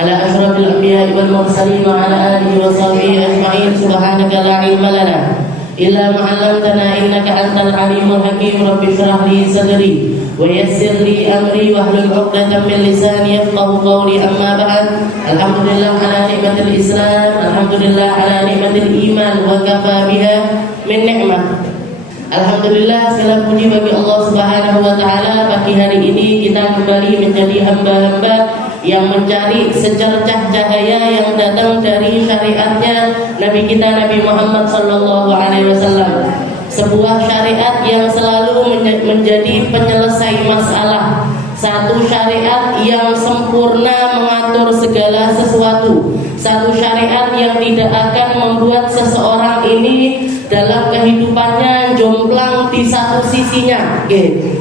على أشرف الأنبياء والمرسلين وعلى آله وصحبه أجمعين. سبحانك لا علم لنا إلا ما علمتنا إنك أنت العليم الحكيم. رب اشرح لي صدري ويسر لي أمري واحلل عقدة من لساني يفقهوا قولي. أما بعد، الحمد لله على نعمة الإسلام، الحمد لله على نعمة الإيمان وكفى بها من نعمة. Alhamdulillah, segala puji bagi Allah Subhanahu wa taala. Pagi hari ini kita kembali menjadi hamba-hamba yang mencari secercah cahaya yang datang dari syariatnya Nabi kita Nabi Muhammad sallallahu alaihi wasallam. Sebuah syariat yang selalu menjadi penyelesai masalah. Satu syariat yang sempurna mengatur segala sesuatu. Satu syariat yang tidak akan membuat seseorang ini dalam kehidupannya jomplang di satu sisinya.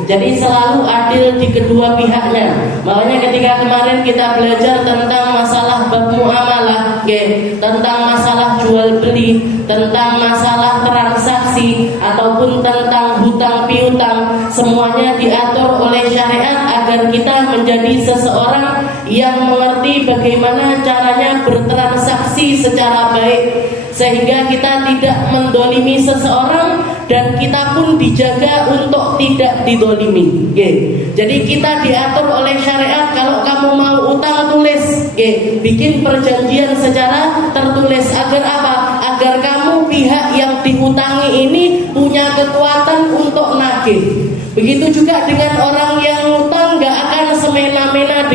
Jadi selalu adil di kedua pihaknya. Makanya ketika kemarin kita belajar tentang masalah bab muamalah, tentang masalah jual beli, tentang masalah transaksi ataupun tentang hutang piutang, semuanya diatur oleh syariat agar kita menjadi seseorang yang mengerti bagaimana caranya bertransaksi secara baik, sehingga kita tidak mendolimi seseorang dan kita pun dijaga untuk tidak didolimi. Jadi kita diatur oleh syariat. Kalau kamu mau utang, tulis, bikin perjanjian secara tertulis. Agar apa? Agar kamu pihak yang dihutangi ini punya kekuatan untuk nagih. Begitu juga dengan orang yang utang, gak akan semena-mena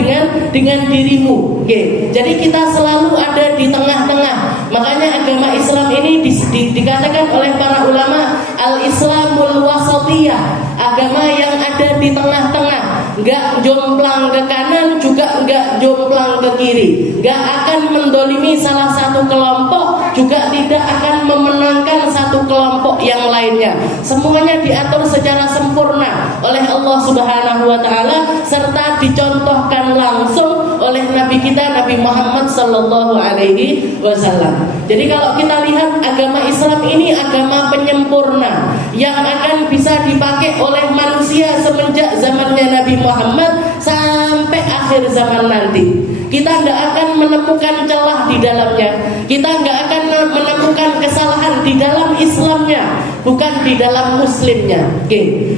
dengan dirimu. Jadi kita selalu ada di tengah-tengah. Makanya agama Islam ini dikatakan oleh para ulama al-Islamul wasatiyah, agama yang ada di tengah-tengah, gak jomplang ke kanan juga gak jomplang ke kiri, gak akan mendolimi salah satu kelompok, juga tidak akan memenangkan satu kelompok yang lainnya. Semuanya diatur secara sempurna oleh Allah Subhanahu wa taala serta dicontohkan langsung oleh Nabi kita Nabi Muhammad sallallahu alaihi wasallam. Jadi kalau kita lihat agama Islam ini agama penyempurna yang akan bisa dipakai oleh manusia semenjak zamannya Nabi Muhammad sampai akhir zaman nanti. Kita nggak akan menemukan celah di dalamnya. Kita nggak akan menemukan kesalahan di dalam Islamnya, bukan di dalam Muslimnya.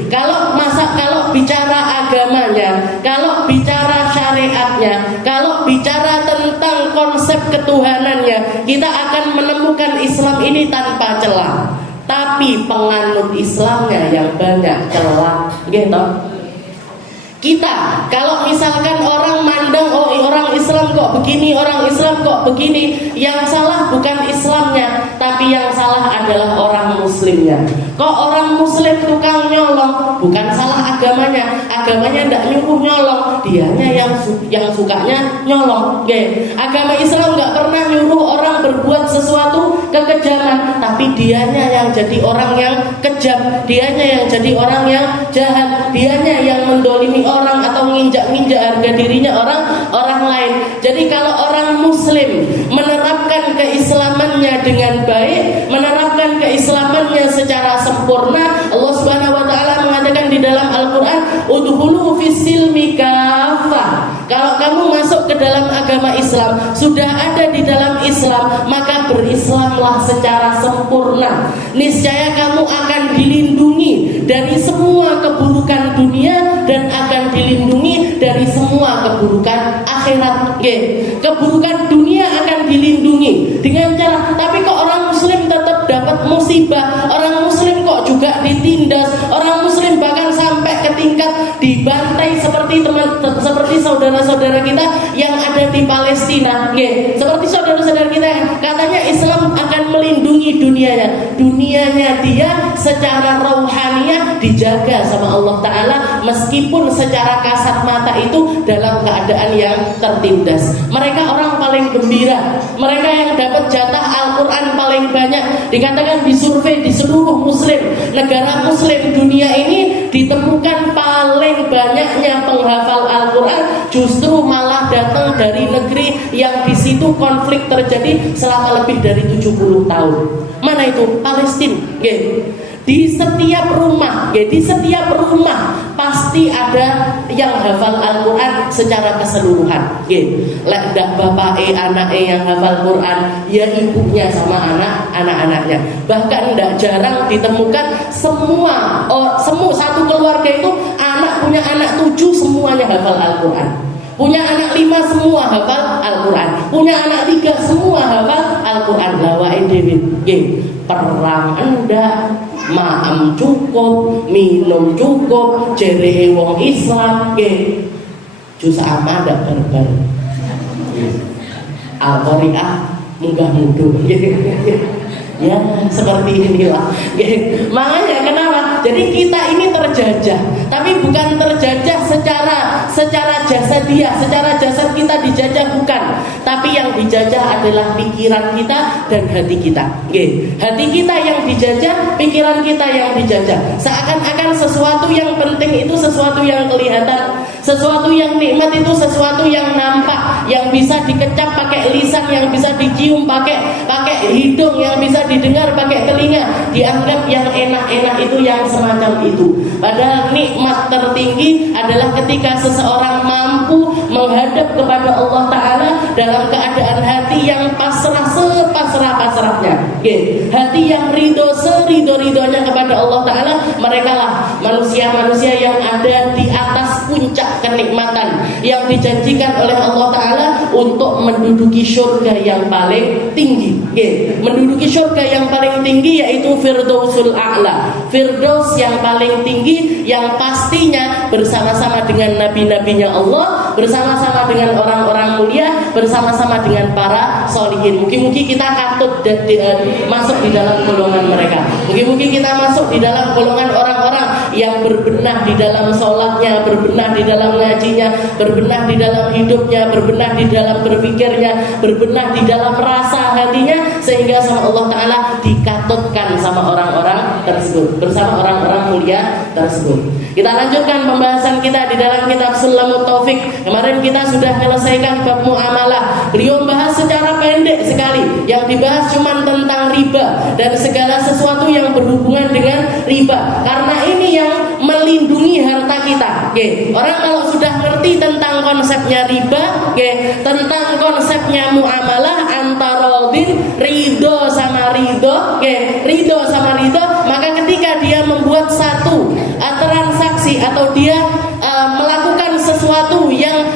Kalau bicara agamanya, kalau bicara syariatnya, kalau bicara tentang konsep ketuhanannya, kita akan menemukan Islam ini tanpa celah. Tapi penganut Islamnya yang banyak celah, gitu. Kita kalau misalkan orang mandang, oh orang Islam kok begini, orang Islam kok begini, yang salah bukan Islamnya, tapi yang salah adalah orang Muslimnya. Kok orang Muslim tukang nyolong, bukan salah agamanya, agamanya tidak nyuruh nyolong, dianya yang sukanya nyolong. Agama Islam nggak pernah nyuruh orang berbuat sesuatu kekejaman, tapi dianya yang jadi orang yang kejam, dianya yang jadi orang yang jahat, dianya yang mendolimi orang atau menginjak-injak harga dirinya orang lain. Jadi kalau orang Muslim menerapkan keislamannya dengan baik, menerapkan keislamannya secara sempurna, Allah Subhanahu wa taala mengatakan di dalam Al-Qur'an, udkhulu fis-silmi kafah. Kalau kamu masuk ke dalam agama Islam, sudah ada di dalam Islam, maka berislamlah secara sempurna. Niscaya kamu akan dilindungi dari semua keburukan dunia dan akan dilindungi dari semua keburukan akhirat. Keburukan dunia akan dilindungi dengan cara, tapi kok orang Muslim tetap dapat musibah, orang Muslim kok juga ditindas, orang Muslim bahkan sampai ke tingkat dibantai seperti saudara-saudara kita yang ada di Palestina. Seperti saudara-saudara kita yang katanya Islam akan melindungi dunianya dia secara rohaniah dijaga sama Allah Ta'ala, meskipun secara kasat mata itu dalam keadaan yang tertindas. Mereka orang paling gembira, mereka yang dapat jatah Al-Quran paling banyak. Dikatakan disurvei di seluruh Muslim, negara Muslim dunia ini ditemukan paling banyaknya penghafal Al-Quran justru malah datang dari negeri yang di situ konflik terjadi selama lebih dari 70 tahun. Mana itu? Palestina. Di setiap rumah, pasti ada yang hafal Al-Quran secara keseluruhan. Lek dak bapake anake yang hafal Quran, ya ibunya sama anak-anaknya. Bahkan tidak jarang ditemukan semua satu keluarga itu punya anak 7 semuanya hafal Al-Quran. Punya anak 5 semua hafal Al-Quran. Punya anak 3 semua hafal Al-Quran. Lawae dhewe. Perang enggak, maem cukup, minum cukup, jere wong Islam juz amma ndak barbar. Al-Qari'ah munggah mudu. Ya seperti inilah. Makanya kenapa? Jadi kita ini terjajah, tapi bukan terjajah secara jasadiah, secara jasad kita dijajah bukan, tapi yang dijajah adalah pikiran kita dan hati kita. Hati kita yang dijajah, pikiran kita yang dijajah. Seakan-akan sesuatu yang penting itu sesuatu yang kelihatan, sesuatu yang nikmat itu sesuatu yang nampak, yang bisa dikecap pakai lisan, yang bisa dicium pakai hidung, yang bisa didengar pakai telinga. Dianggap yang enak-enak itu yang semacam itu. Padahal nikmat tertinggi adalah ketika seseorang mampu menghadap kepada Allah Ta'ala dalam keadaan hati yang pasrah sepasrah-pasrahnya. Hati yang ridho serido-ridonya kepada Allah Ta'ala. Mereka lah manusia-manusia yang ada di atas puncak kenikmatan yang dijanjikan oleh Allah Ta'ala untuk menduduki surga yang paling tinggi. Menduduki surga yang paling tinggi yaitu Firdausul A'la, Firdaus yang paling tinggi, yang pastinya bersama-sama dengan nabi-nabinya Allah, bersama-sama dengan orang-orang mulia, bersama-sama dengan para solihin. Mungkin kita katut masuk di dalam golongan mereka. Mungkin kita masuk di dalam golongan orang-orang yang berbenah di dalam sholatnya, berbenah di dalam ngajinya, berbenah di dalam hidupnya, berbenah di dalam berpikirnya, berbenah di dalam rasa hatinya, sehingga sama Allah Ta'ala dikatutkan sama orang-orang tersebut, bersama orang-orang mulia tersebut. Kita lanjutkan pembahasan kita di dalam kitab Sulamut Taufik. Kemarin kita sudah menyelesaikan bab muamalah. Beliau membahas secara pendek sekali. Yang dibahas cuma tentang riba dan segala sesuatu yang berhubungan dengan riba. Karena ini yang melindungi harta kita. Orang kalau sudah ngerti tentang konsepnya riba, tentang konsepnya muamalah antara ridho sama ridho, maka ketika dia membuat satu transaksi atau dia melakukan sesuatu yang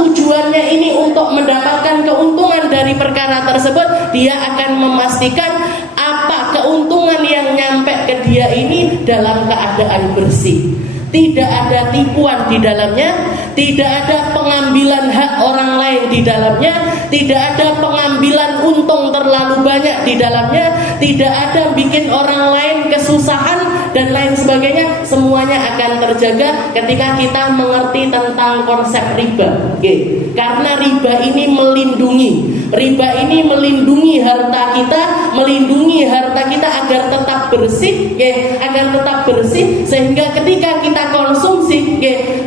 tujuannya ini untuk mendapatkan keuntungan dari perkara tersebut, dia akan memastikan apa keuntungan yang nyampe ke dia ini dalam keadaan bersih. Tidak ada tipuan di dalamnya, tidak ada pengambilan hak orang lain di dalamnya, tidak ada pengambilan untung terlalu banyak di dalamnya, tidak ada bikin orang lain kesusahan dan lain sebagainya. Semuanya akan terjaga ketika kita mengerti tentang konsep riba. Karena riba ini melindungi harta kita agar tetap bersih, sehingga ketika kita konsumsi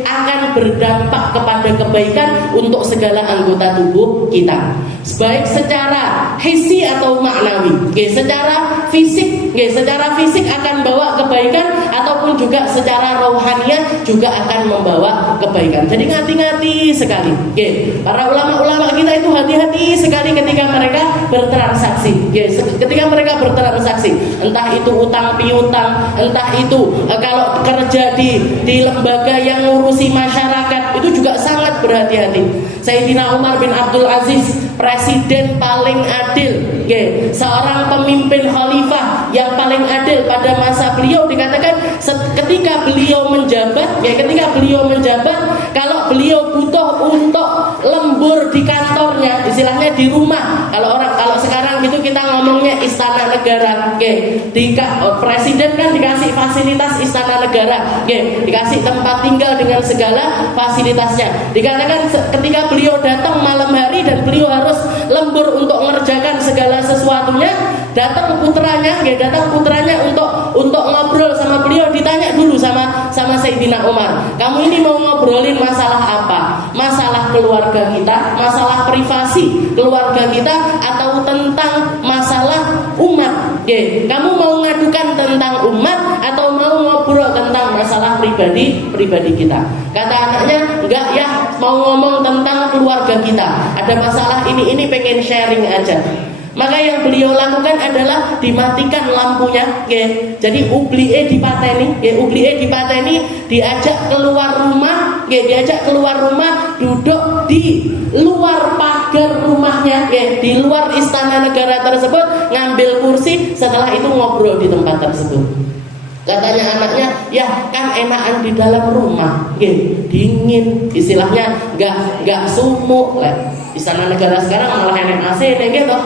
akan berdampak kepada kebaikan untuk segala anggota tubuh kita, baik secara hissi atau maknawi. Secara fisik akan bawa kebaikan, ataupun juga secara rohaniah juga akan membawa kebaikan. Jadi hati-hati sekali. Para ulama-ulama kita itu hati-hati sekali ketika mereka bertransaksi. Entah itu utang piutang, entah itu kalau kerja di lembaga yang ngurusi masyarakat, itu juga sangat berhati-hati. Sayyidina Umar bin Abdul Aziz, presiden paling adil, seorang pemimpin khalifah yang paling adil pada masa beliau, dikatakan ketika beliau menjabat, kalau beliau butuh untuk lembur di kantornya, istilahnya di rumah. Kalau sekarang itu kita ngomongnya istana negara, presiden kan dikasih fasilitas istana negara, dikasih tempat tinggal dengan segala fasilitasnya. Dikatakan ketika beliau datang malam hari dan beliau harus lembur untuk mengerjakan segala sesuatunya, datang putranya untuk ngobrol sama beliau. Ditanya dulu sama Sayyidina Umar, kamu ini mau ngobrolin masalah apa? Masalah keluarga kita, masalah privasi keluarga kita, atau tentang masalah umat? Kamu mau ngadukan tentang umat pribadi kita. Kata anaknya, enggak ya, mau ngomong tentang keluarga kita, ada masalah ini pengen sharing aja. Maka yang beliau lakukan adalah dimatikan lampunya, okay. Jadi ublie dipateni, diajak keluar rumah, diajak keluar rumah, duduk di luar pagar rumahnya, di luar istana negara tersebut, ngambil kursi, setelah itu ngobrol di tempat tersebut. Katanya anaknya, ya kan enakan di dalam rumah, dingin, istilahnya nggak sumuk lah. Istana negara sekarang malah enak AC gitu.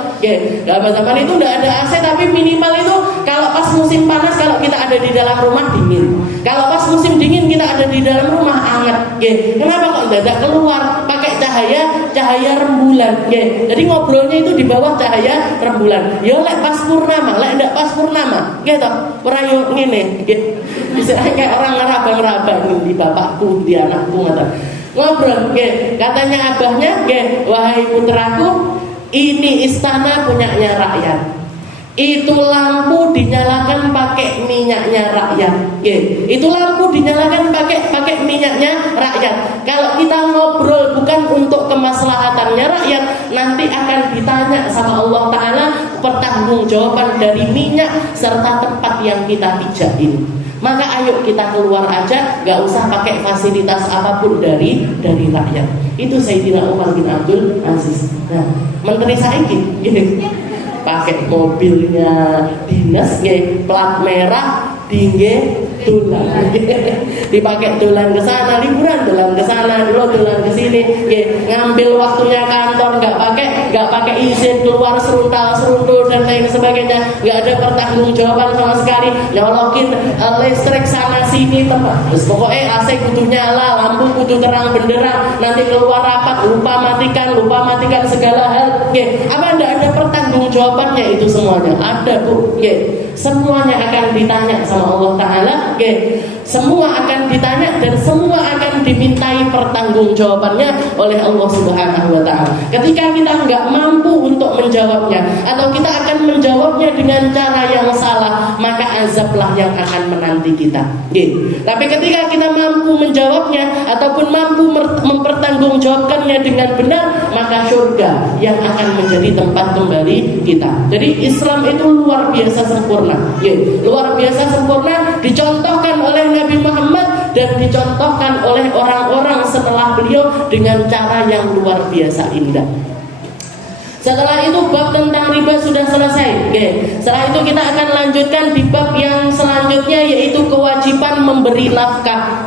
Zaman itu udah ada AC, tapi minimal itu kalau pas musim panas, kalau kita ada di dalam rumah dingin. Kalau pas musim dingin kita ada di dalam rumah hangat. Kenapa kok tidak keluar pakai cahaya rembulan? Jadi ngobrolnya itu di bawah cahaya rembulan. Yo lek pas purnama, lek ndak pas purnama, gitu. Ora yo ngene, istilahnya kayak orang ngerabang-rabang di bapakku, di anakku ngoten. Ngobrol, katanya abahnya, wahai putraku, ini istana punyanya rakyat. Itu lampu dinyalakan pakai minyaknya rakyat. Itu lampu dinyalakan pakai minyaknya rakyat. Kalau kita ngobrol bukan untuk kemaslahatannya rakyat, nanti akan ditanya sama Allah Ta'ala pertanggungjawaban dari minyak serta tempat yang kita pijak ini. Maka ayo kita keluar aja, gak usah pakai fasilitas apapun dari rakyat. Itu Sayyidina Umar bin Abdul Aziz. Nah, menteri saiki pakai mobilnya dinas, plat merah, tinggi dolan, dipakai dolan ke sana, liburan dolan ke sana, dolan ke sini, ngambil waktunya kantor, nggak pakai izin, keluar seruntul dan lain sebagainya, nggak ada pertanggungjawaban sama sekali, nyolokin listrik sana sini tempat, terus pokoknya AC kudu nyala, lampu kudu terang benderang, nanti keluar rapat lupa matikan segala hal, apa nggak ada pertanggungjawabannya itu semuanya? Ada Bu, semuanya akan ditanya sama Allah Ta'ala, semua akan ditanya dan semua akan dimintai pertanggungjawabannya oleh Allah Subhanahu wa Ta'ala. Ketika kita nggak mampu untuk menjawabnya, atau kita akan menjawabnya dengan cara yang salah, maka azablah yang akan menanti kita. Tapi ketika kita mampu menjawabnya ataupun mampu mempertanggungjawabkannya dengan benar, maka surga yang akan menjadi tempat kembali kita. Jadi Islam itu luar biasa sempurna, luar biasa sempurna, dicontohkan oleh Nabi Muhammad dan dicontohkan oleh orang-orang setelah beliau dengan cara yang luar biasa indah. Setelah itu bab tentang riba sudah selesai. Setelah itu kita akan lanjutkan di bab yang selanjutnya, yaitu kewajiban memberi nafkah.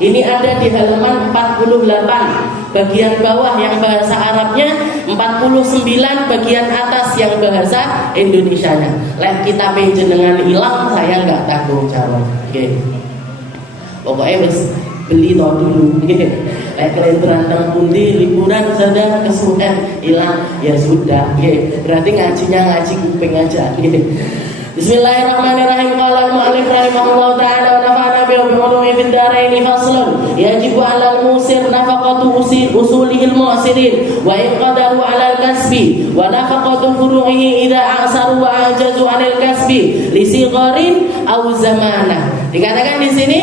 Ini ada di halaman 48 bagian bawah yang bahasa Arabnya, 49 bagian atas yang bahasa Indonesianya. Lek kita penjenengan hilang, saya nggak tanggung jawab. Pokoknya wis beli toh dulu. Kalian berantem pundi liburan sudah kesulitan hilang, ya sudah. Berarti ngaji kuping aja. Bismillahirrahmanirrahim. Qala al-mu'allif rahimahullah ta'ala wa nafa'ana bi ulumi fid darain faslun yajibu 'alal musir nafaqatu usulihi al-mu'sirin wa in qadaru 'alal kasbi wa nafaqatu furu'ihi idza a'saru wa ajazu 'anil kasbi li sigharin aw zamanah. Dikatakan di sini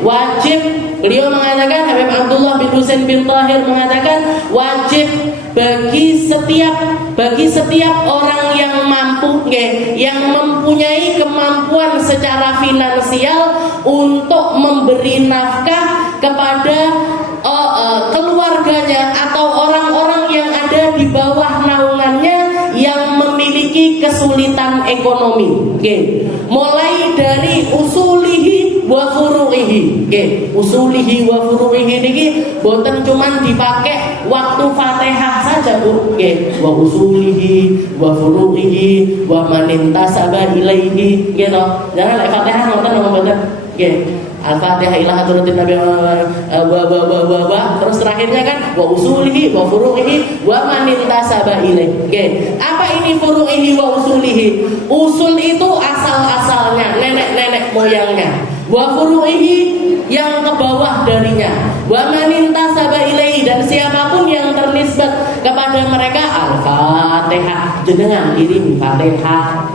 wajib, beliau mengatakan, Habib Abdullah bin Husain bin Tahir mengatakan wajib bagi setiap orang yang mampu, yang mempunyai kemampuan secara finansial untuk memberi nafkah kepada keluarganya atau orang-orang yang ada di bawah naungannya yang memiliki kesulitan ekonomi. Mulai dari usulihi wa furu'ihi. Usulihi wa furu'ihi niki boten cuman dipakai waktu Fatihah saja, Bu. Wa usulihi wa furu'ihi wa man intasaba ilaihi, gitu. Jangan lek Fatihah ngoten mboten. Al-Fatihah ila hadratin Nabi terus terakhirnya kan wa usulihi wa furu'ihi wa man intasaba ilaihi. Apa ini furu'ihi wa usulihi? Usul itu asal-asalnya, nenek-nenek moyangnya. Wa furu'ihi yang ke bawah darinya. Wa man intasaba ilaihi, dan siapapun yang ternisbat kepada mereka. Al-Fatihah, jenengan kirim Fatihah.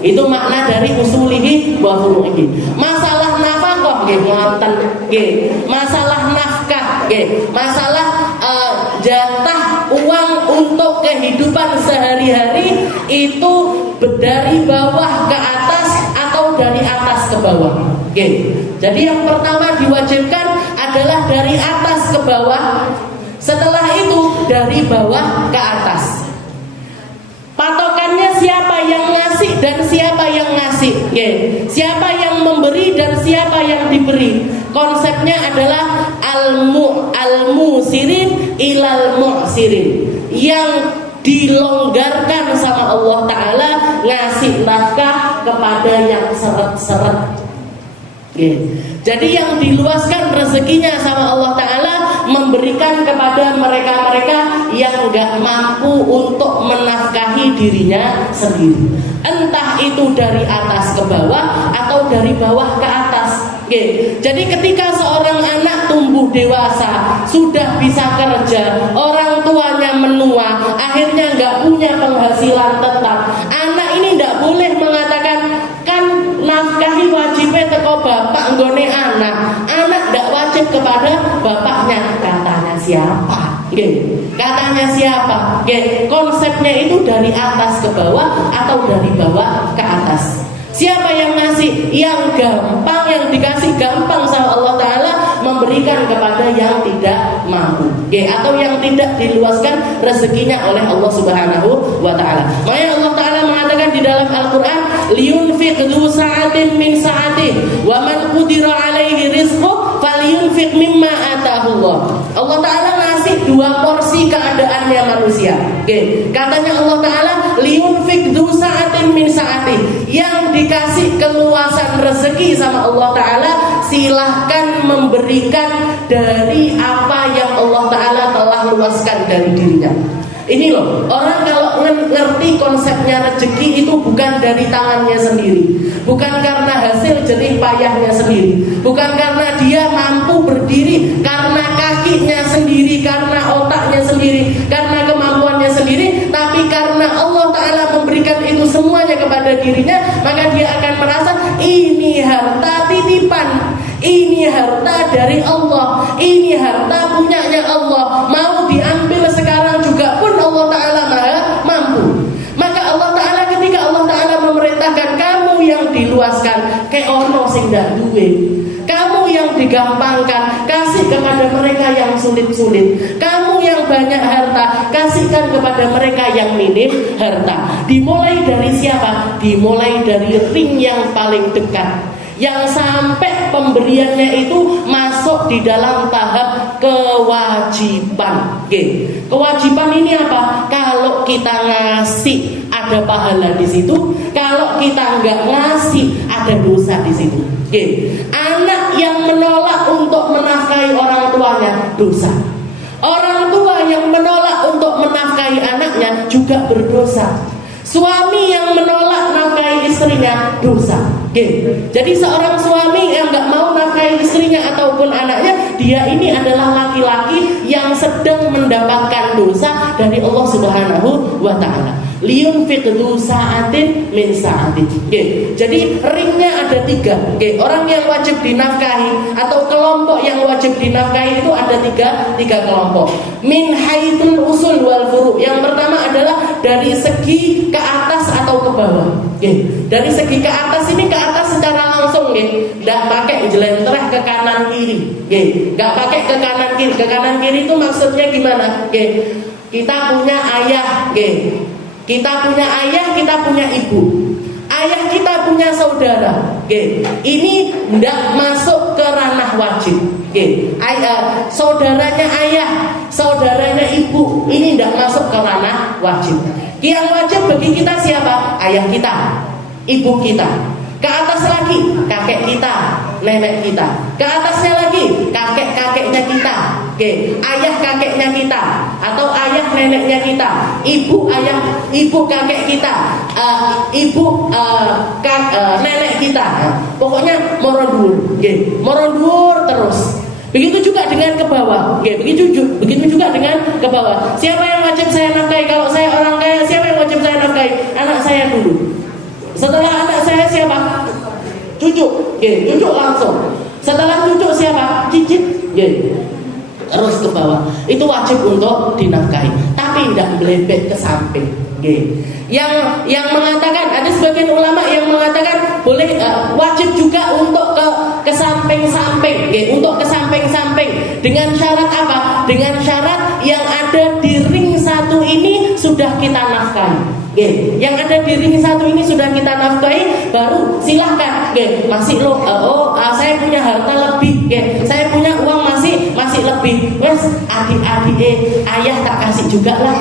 Itu makna dari usulihi wa furu'ihi. Masalah nafkah nggih ngoten nggih. Masalah nafkah nggih, masalah jatah uang untuk kehidupan sehari-hari itu dari bawah ke atas atau dari atas ke bawah. Oke. Jadi yang pertama diwajibkan adalah dari atas ke bawah. Setelah itu dari bawah ke atas. Patokannya siapa yang ngasih dan siapa yang ngasih. Oke. Siapa yang memberi dan siapa yang diberi. Konsepnya adalah al-musirin ilal mu'sirin. Yang dilonggarkan sama Allah Ta'ala ngasih nafkah kepada yang seret-seret. Jadi yang diluaskan rezekinya sama Allah Ta'ala memberikan kepada mereka-mereka yang gak mampu untuk menafkahi dirinya sendiri. Entah itu dari atas ke bawah atau dari bawah ke atas. Jadi ketika seorang anak tumbuh dewasa, sudah bisa kerja, orang tuanya menua, akhirnya gak punya penghasilan tetap, anak ini gak boleh mengatakan kan nafkahi wajibnya teko bapak nggone anak gak wajib kepada bapaknya. Katanya siapa? Katanya siapa? Konsepnya itu dari atas ke bawah atau dari bawah ke atas. Siapa yang ngasih? Yang gampang, yang dikasih gampang sama Allah Ta'ala memberikan kepada yang tidak mampu, atau yang tidak diluaskan rezekinya oleh Allah Subhanahu wa Ta'ala. Makanya Allah Ta'ala mengatakan di dalam Al-Quran, liyunfiq dzu sa'atin min sa'atih wa man qudira alaihi rizquh falyunfiq mimma atahu Allah. Allah Ta'ala ngasih 2 porsi keadaannya manusia. Katanya Allah Ta'ala, liyunfiq dzu sa'atin min sa'atih. Yang dikasih keluasan rezeki sama Allah Ta'ala, silahkan memberikan dari apa yang Allah Ta'ala telah luaskan dari dirinya. Ini loh, orang kalau ngerti konsepnya rezeki itu bukan dari tangannya sendiri, bukan karena hasil jerih payahnya sendiri, bukan karena dia mampu berdiri, karena kakinya sendiri, karena otaknya sendiri, karena kemampuannya sendiri, tapi karena Allah Ta'ala memberikan itu semuanya kepada dirinya, maka dia akan merasa ini harta titipan, ini harta dari Allah, ini harta punyanya Allah, mau diambil sekarang juga pun Allah Ta'ala maha mampu. Maka Allah Ta'ala ketika Allah Ta'ala memerintahkan kamu yang diluaskan, kayak ono sing ndak duwe, kamu yang digampangkan, kasih kepada mereka yang sulit-sulit, kamu yang banyak harta, kasihkan kepada mereka yang minim harta. Dimulai dari siapa? Dimulai dari ring yang paling dekat, yang sampai pemberiannya itu masuk di dalam tahap kewajiban. Kewajiban ini apa? Kalau kita ngasih ada pahala di situ, kalau kita nggak ngasih ada dosa di situ. Anak yang menolak untuk menafkahi orang tuanya dosa. Orang tua yang menolak untuk menafkahi anaknya juga berdosa. Suami yang menolak nafkahi istrinya dosa. Jadi seorang suami yang gak mau nafkahi istrinya ataupun anaknya, dia ini adalah laki-laki yang sedang mendapatkan dosa dari Allah Subhanahu wa Ta'ala. Liyunfiq dzu sa'atin min sa'atih. Jadi ringnya ada 3. Orang yang wajib dinafkahi atau kelompok yang wajib dinafkahi itu ada 3 kelompok. Min haitsul usul wal furu'. Yang pertama adalah dari segi ke atas atau ke bawah. Dari segi ke atas ini ke atas secara langsung, nggak pakai jelentreh ke kanan kiri, nggak pakai ke kanan kiri. Ke kanan kiri itu maksudnya gimana? Kita punya ayah, kita punya ayah, kita punya ibu. Ayah kita punya saudara, ini tidak masuk ke ranah wajib. Saudaranya ayah, saudaranya ibu, ini tidak masuk ke ranah wajib. Yang wajib bagi kita siapa? Ayah kita, ibu kita. Ke atas lagi kakek kita, nenek kita. Ke atasnya lagi kakek-kakeknya kita, ayah kakeknya kita, atau ayah neneknya kita, ibu kakek kita, nenek kita. Pokoknya morondur terus. Begitu juga dengan ke bawah. Begitu juga dengan ke bawah. Siapa yang wajib saya nafkahi? Kalau saya orang kaya, siapa yang wajib saya nafkahi? Anak saya dulu. Setelah anak saya siapa? Cucu. Cucu langsung. Setelah cucu siapa? Cicit. Terus ke bawah. Itu wajib untuk dinafkahi, tapi tidak melebek ke samping. Yang mengatakan, ada sebagian ulama yang mengatakan boleh, wajib juga untuk ke samping-samping, untuk ke samping-samping. Dengan syarat apa? Dengan syarat yang ada di ring satu ini sudah kita nafkahi. Yang ada di ring satu ini sudah kita nafkahi, baru silahkan. Masih saya punya harta lebih, saya punya uang masih lebih. Wes, adik-adik ayah tak kasih juga lah,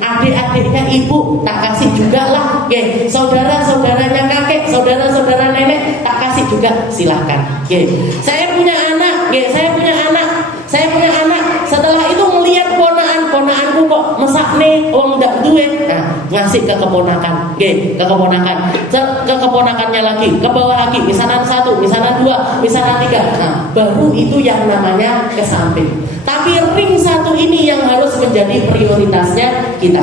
adik-adiknya ibu tak kasih juga lah, saudara-saudaranya kakek, saudara-saudara nenek tak kasih juga, silahkan. Saya punya anak, saya punya anak. Setelah itu melihat ponakanku kok mesakne wong ndak duwe, ngasih ke keponakan, ke keponakannya lagi, ke bawah lagi, misanan 1, misanan 2, misanan 3. Baru itu yang namanya ke samping. Tapi ring satu ini yang harus menjadi prioritasnya kita.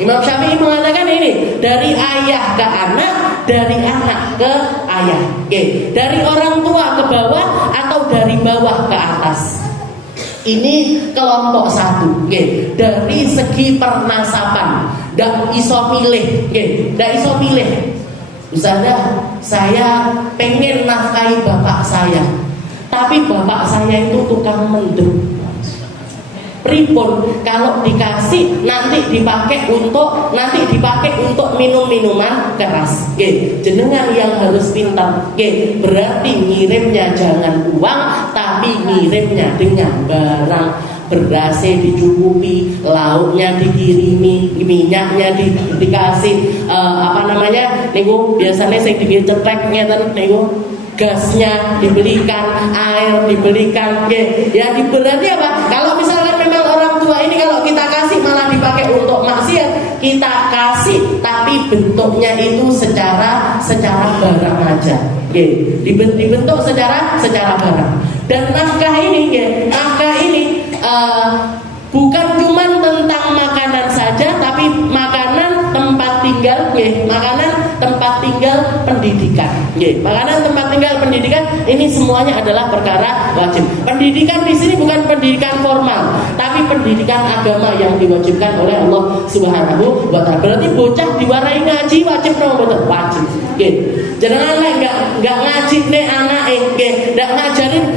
Imam Syafi'i mengatakan ini dari ayah ke anak, dari anak ke ayah, dari orang tua ke bawah atau dari bawah ke atas. Ini kelompok satu, dari segi pernasaban, ndak iso milih, ndak iso milih. Ustazah, saya pengen nafkahi bapak saya, tapi bapak saya itu tukang mendem. Pripun kalau dikasih nanti dipakai untuk minum-minuman keras. Jenengan yang harus pintar. Berarti ngirimnya jangan uang, tapi ngirimnya dengan barang. Berasnya dicukupi, lauknya dikirimi, minyaknya dikasih, niku biasanya sing dicetek ngeten niku. Gasnya dibelikan, air dibelikan, ya berarti apa? Kalau misalkan memang orang tua ini kalau kita kasih malah dipakai untuk maksiat, kita kasih tapi bentuknya itu secara barang aja, dibentuk secara barang. Dan nafkah ini, bukan cuma tentang makanan saja, tapi makanan, tempat tinggal, makanan, tempat tinggal, pendidikan. Makanan, tempat tinggal, pendidikan, ini semuanya adalah perkara wajib. Pendidikan di sini bukan pendidikan formal, tapi pendidikan agama yang diwajibkan oleh Allah Subhanahu wa Ta'ala. Berarti bocah diwarai ngaji wajib nomor wajib. Jangan enggak ngaji nih anak, enggak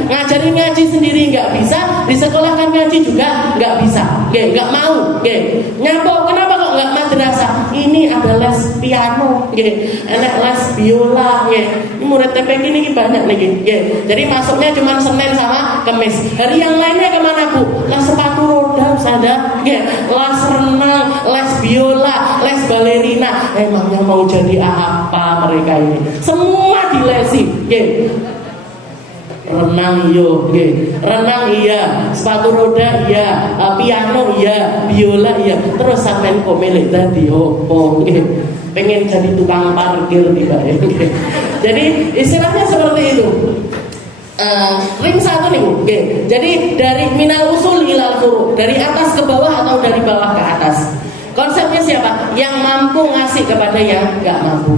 ngajarin ngaji sendiri enggak bisa, disekolahkan ngaji juga enggak bisa, enggak mau, nyampo kenapa kok enggak madrasah? Ini ada les piano, enak les biola, ini murid TPK ini banyak nih, jadi masuknya cuma Senin sama Kamis. Hari yang lainnya kemana Bu? Les sepatu roda, sada, les renang, les biola, les balerina. Emangnya mau jadi apa mereka ini? Semua dilesi, renang renang iya, sepatu roda iya, piano iya, biola iya. Terus sampean kok milih tadi opo? Pengen jadi tukang parkir tiba. Jadi istilahnya seperti itu. Ring satu nih Bu. Jadi dari minal usul ilal furu, dari atas ke bawah atau dari bawah ke atas. Konsepnya siapa? Yang mampu ngasih kepada yang nggak mampu.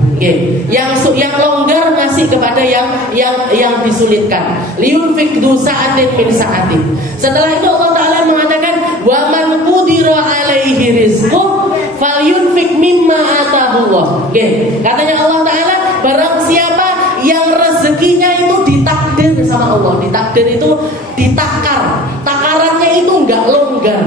Yang longgar ngasih kepada yang disulitkan. Liyunfik du sa'atin min sa'atin. Setelah itu Allah Ta'ala mengatakan, wa man qudira alaihi rizquh falyunfik mimma atahullah. Katanya Allah Ta'ala, barang siapa yang rezekinya itu ditakdir sama Allah. Ditakdir itu ditakar. Takarannya itu enggak longgar.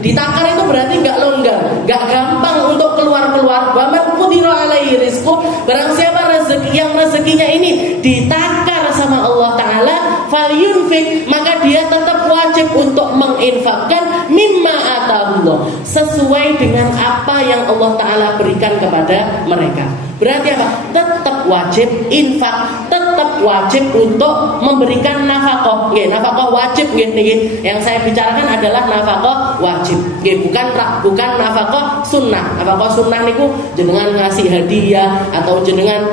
Ditakar itu berarti enggak longgar, enggak gampang untuk keluar-keluar. Wa man qudira alaihi rizquh, barang siapa yang rezekinya ini ditakar sama Allah Ta'ala, falyunfik, maka dia tetap wajib untuk menginfakkan mimma atahullah, sesuai dengan apa yang Allah Ta'ala berikan kepada mereka. Berarti apa? Tetap wajib infak, tetap wajib untuk memberikan nafkah. Nafkah wajib nggih. Yang saya bicarakan adalah nafkah wajib. Bukan nafkah sunnah. Nafkah sunnah niku jenengan ngasih hadiah atau jenengan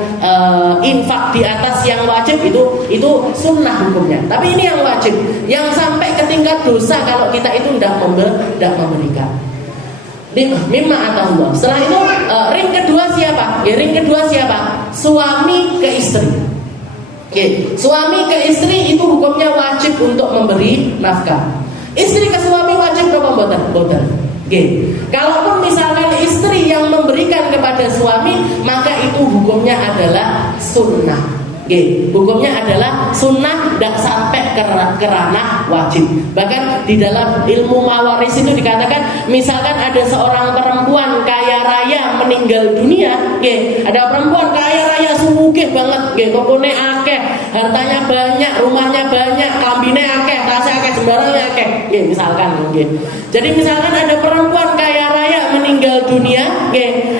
infak di atas yang wajib, itu sunnah hukumnya. Tapi ini yang wajib, yang sampai ke tingkat dosa kalau kita itu tidak memberikan. Mimma atahullah. Setelah itu ring kedua siapa? Ring kedua siapa? Suami ke istri. Suami ke istri itu hukumnya wajib untuk memberi nafkah. Istri ke suami wajib berapa boten? Kalaupun misalkan istri yang memberikan kepada suami, maka itu hukumnya adalah sunnah. Hukumnya adalah sunnah, tidak sampai ke ranah wajib. Bahkan di dalam ilmu mawaris itu dikatakan, misalkan ada seorang perempuan kaya raya meninggal dunia, ada perempuan kaya raya sugih banget, tokone akeh, hartanya banyak, rumahnya banyak, kambine akeh, tasnya akeh, sembarangnya akeh, misalkan. Jadi misalkan ada perempuan kaya raya meninggal dunia,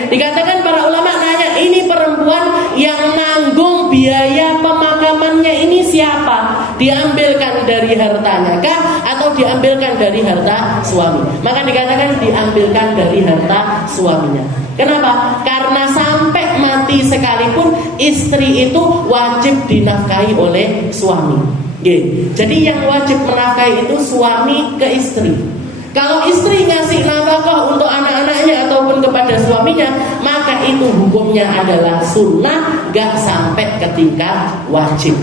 dikatakan para ulama nanya, ini perempuan yang nanggung biaya pemakamannya ini siapa? Diambilkan dari hartanya kah atau diambilkan dari harta suami? Maka dikatakan diambilkan dari harta suaminya. Kenapa? Karena sampai mati sekalipun istri itu wajib dinafkahi oleh suami. Jadi yang wajib menafkahi itu suami ke istri. Kalau istri ngasih nafkah untuk anak-anaknya ataupun kepada suaminya, maka itu hukumnya adalah sunnah, gak sampai ke tingkat wajib.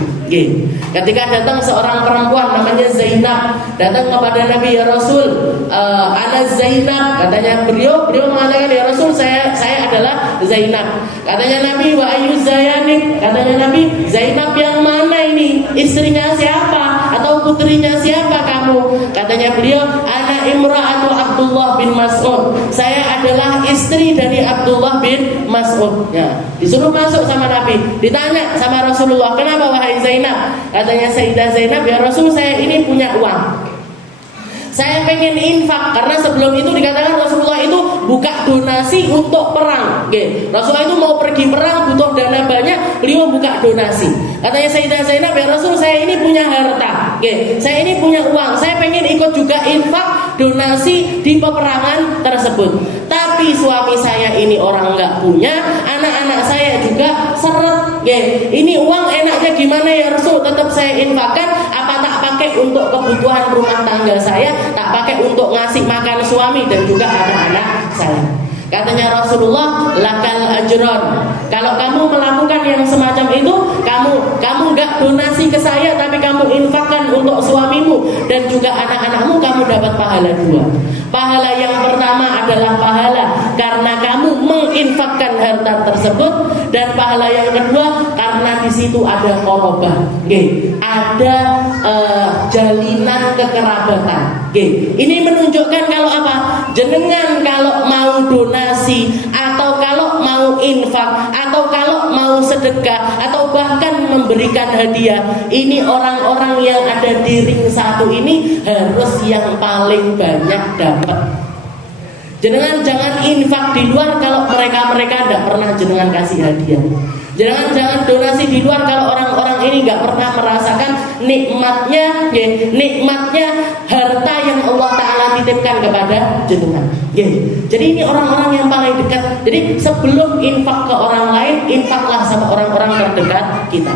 Ketika datang seorang perempuan namanya Zainab, datang kepada Nabi, ya Rasul, ana Zainab, katanya beliau mengatakan, ya Rasul, saya adalah Zainab. Katanya Nabi, wa ayu Zayanik, katanya Nabi, Zainab yang mana ini? Istrinya siapa? Atau putrinya siapa kamu? Katanya beliau, ana imra'atu Abdullah bin Mas'ud, saya adalah istri dari Abdullah bin Mas'ud. Disuruh masuk sama Nabi, ditanya sama Rasulullah, kenapa wahai Zainab? Katanya Sayyidah Zainab, ya Rasul, saya ini punya uang, saya pengen infak. Karena sebelum itu dikatakan Rasulullah itu buka donasi untuk perang. Rasulullah itu mau pergi perang, butuh dana banyak, beliau buka donasi. Katanya Sayyidah Zainab, ya Rasul, saya ini punya harta, saya ini punya uang, saya pengen ikut juga infak donasi di peperangan tersebut. Tapi suami saya ini orang nggak punya, anak-anak saya juga seret. Ini uang enaknya gimana ya Rasul? Tetap saya infakkan, apa tak pakai untuk kebutuhan rumah tangga saya, tak pakai untuk ngasih makan suami dan juga anak-anak saya. Katanya Rasulullah, lakal ajron. Kalau kamu melakukan yang semacam itu, kamu gak donasi ke saya, tapi kamu infakkan untuk suamimu dan juga anak-anakmu, kamu dapat pahala dua. Pahala yang pertama adalah pahala karena kamu menginfakkan harta tersebut, dan pahala yang kedua karena di situ ada korobah, ada jalinan kekerabatan. Ini menunjukkan kalau apa? Jenengan kalau mau donasi atau kalau mau infak atau kalau mau sedekah atau bahkan memberikan hadiah, ini orang-orang yang ada di ring satu ini harus yang paling banyak dapat. Jenengan jangan infak di luar kalau mereka tidak pernah jenengan kasih hadiah. Jangan donasi di luar kalau orang-orang ini nggak pernah merasakan nikmatnya harta yang Allah Ta'ala titipkan kepada jenengan. Jadi ini orang-orang yang paling dekat. Jadi sebelum infak ke orang lain, infaklah sama orang-orang terdekat kita.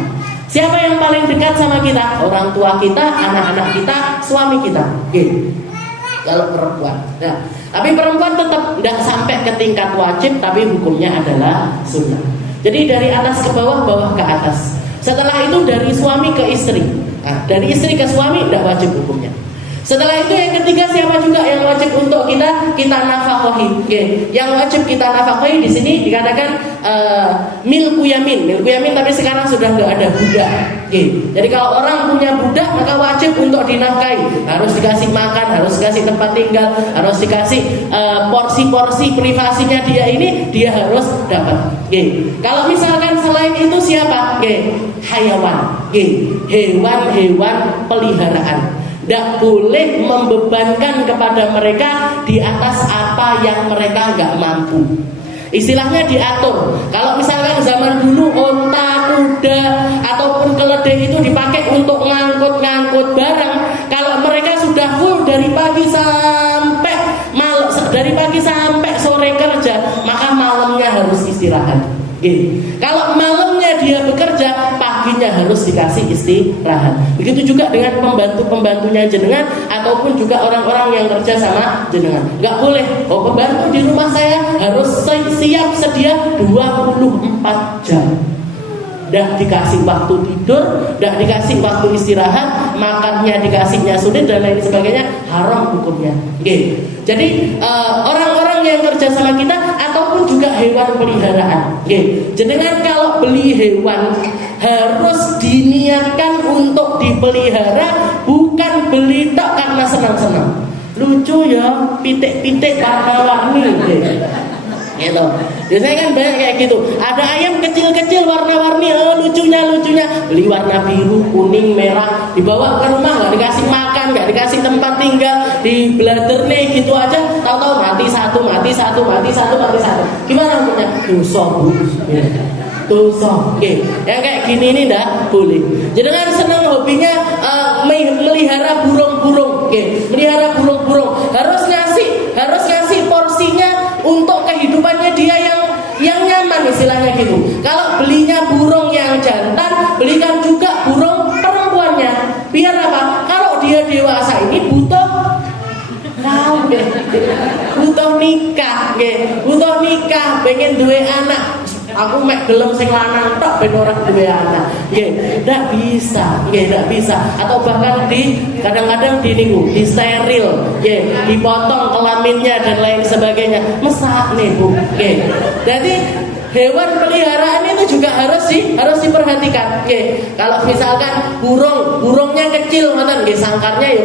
Siapa yang paling dekat sama kita? Orang tua kita, anak-anak kita, suami kita. Kalau perempuan. Nah, tapi perempuan tetap tidak sampai ke tingkat wajib, tapi hukumnya adalah sunnah. Jadi dari atas ke bawah, bawah ke atas. Setelah itu dari suami ke istri. Nah, dari istri ke suami tidak wajib hukumnya. Setelah itu yang ketiga, siapa juga yang wajib untuk kita nafkahi. Yang wajib kita nafkahi di sini dikatakan milku yamin, tapi sekarang sudah nggak ada budak. Jadi kalau orang punya budak maka wajib untuk dinafkahi, harus dikasih makan, harus dikasih tempat tinggal, harus dikasih porsi-porsi privasinya dia harus dapat. Kalau misalkan selain itu siapa? Hayawan, hewan-hewan peliharaan. Tidak boleh membebankan kepada mereka di atas apa yang mereka nggak mampu. Istilahnya diatur. Kalau misalkan zaman dulu onta, kuda ataupun keledai itu dipakai untuk ngangkut barang, kalau mereka sudah full dari pagi sampai sore kerja, maka malamnya harus istirahat. Kalau malamnya dia bekerja, paginya harus dikasih istirahat. Begitu juga dengan pembantu-pembantunya jenengan ataupun juga orang-orang yang kerja sama jenengan. Gak boleh, pembantu di rumah saya harus siap sedia 24 jam. Nggak dikasih waktu tidur, nggak dikasih waktu istirahat, makannya dikasihnya sulit dan lain sebagainya, haram hukumnya. Oke. Jadi orang-orang yang kerja sama kita ataupun juga hewan peliharaan. Oke. Jenengan kalau beli hewan harus diniatkan untuk dipelihara, bukan beli tok karena senang-senang. Lucu ya, pitik-pitik warna-warni gitu. Biasanya kan banyak kayak gitu. Ada ayam kecil-kecil warna-warni, lucunya beli warna biru, kuning, merah, dibawa ke rumah nggak dikasih makan, nggak dikasih tempat tinggal, di bladerne gitu aja, tahu-tahu mati satu. Gimana hukumnya? Dosa, Bu. Dosa. Oke. Yang kayak gini ini enggak boleh. Jangan senang hobinya melihara burung-burung. Oke. Melihara burung-burung. Harus ngasih porsinya untuk kehidupannya dia yang nyaman istilahnya gitu. Kalau belinya burung yang jantan, belikan juga burung perempuannya. Biar apa? Kalau dia dewasa ini butuh nikah, pengen duwe anak. Aku mek gelem sing lanang tok ben ora duwe anak. Nggih, ndak bisa. Atau bahkan kadang-kadang di steril, nggih, dipotong kelaminnya dan lain sebagainya. Mesak nih, Bu. Nggih. Jadi hewan peliharaan itu juga harus diperhatikan. Oke, kalau misalkan burungnya kecil, ngoten nggih, sangkarnya ya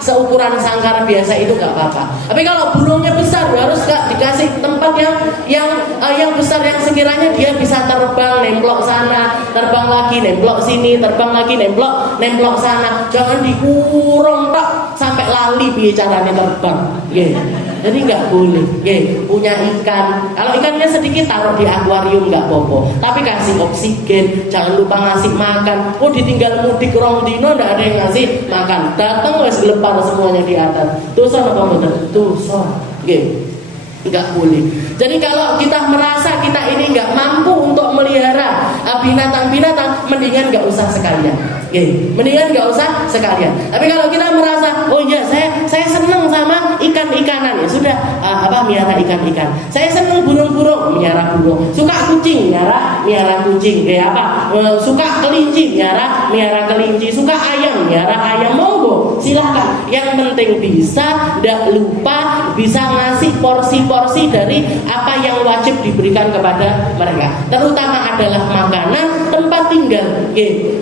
seukuran sangkar biasa itu nggak apa-apa. Tapi kalau burungnya besar harus dikasih tempat yang besar yang sekiranya dia bisa terbang nemplok sana, terbang lagi nemplok sini, terbang lagi nemplok sana. Jangan dikurung tok sampai lali piye carane terbang. Nggih. Jadi nggak boleh. Nggih, punya ikan. Kalau ikannya sedikit taruh di akuarium nggak apa-apa. Tapi kasih oksigen, jangan lupa ngasih makan. Ditinggal mudik rong dino nggak ada yang ngasih makan. Datang wes gelepar semuanya di atas. Dosa apa mboten? Dosa. Nggih. Enggak boleh. Jadi kalau kita merasa kita ini enggak mampu untuk melihara binatang-binatang, mendingan enggak usah sekalian. Mendingan enggak usah sekalian. Tapi kalau kita merasa, oh iya saya senang sama ikan-ikanan, ya sudah, miara ikan-ikan. Saya senang burung-burung, miara burung. Suka kucing, miara kucing. Suka kelinci, miara kelinci. Suka ayam, miara ayam. Monggo, silahkan. Yang penting bisa, enggak lupa bisa ngasih porsi-porsi dari apa yang wajib diberikan kepada mereka. Terutama adalah makanan, tempat tinggal.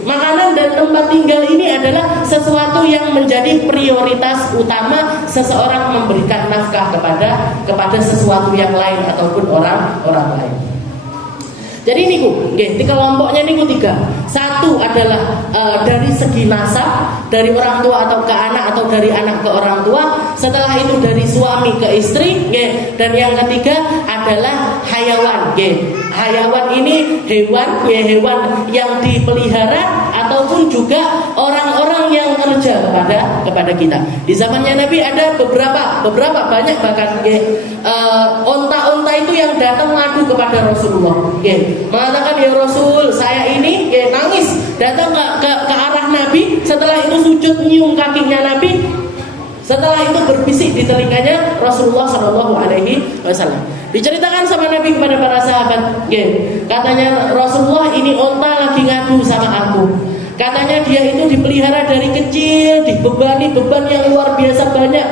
Makanan dan tempat tinggal ini adalah sesuatu yang menjadi prioritas utama seseorang memberikan nafkah kepada sesuatu yang lain ataupun orang lain. Jadi niku, di kelompoknya niku 3. Satu adalah dari segi nasab, dari orang tua atau ke anak, atau dari anak ke orang tua. Setelah itu dari suami ke istri, dan yang ketiga adalah hayawan. Hayawan ini hewan yang dipelihara ataupun juga orang-orang yang kerja kepada kita. Di zamannya Nabi ada beberapa banyak bahkan onta-onta itu yang datang ngadu kepada Rasulullah. Mengatakan, ya Rasul, saya ini nangis, datang ke arah Nabi. Setelah itu sujud nyium kakinya Nabi. Setelah itu berbisik di telinganya Rasulullah SAW. Diceritakan sama Nabi kepada para sahabat. Katanya Rasulullah, ini onta lagi ngadu sama aku. Katanya dia itu dipelihara dari kecil, dibebani beban yang luar biasa banyak.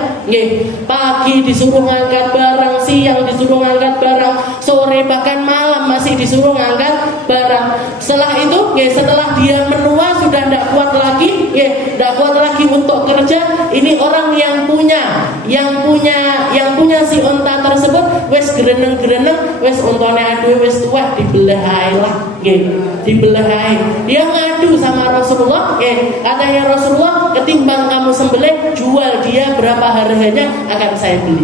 Pagi disuruh ngangkat barang, siang disuruh ngangkat barang, sore bahkan malam masih disuruh ngangkat barang. Setelah itu, setelah dia menua sudah tidak kuat lagi untuk kerja. Ini orang yang punya si onta tersebut, wes gereneng, wes ontone aduh wes tua, dibelahai lah. Dibelahai. Dia ngadu sama Rasulullah, katanya Rasulullah, ketimbang kamu sembelih, jual dia berapa harganya, akan saya beli.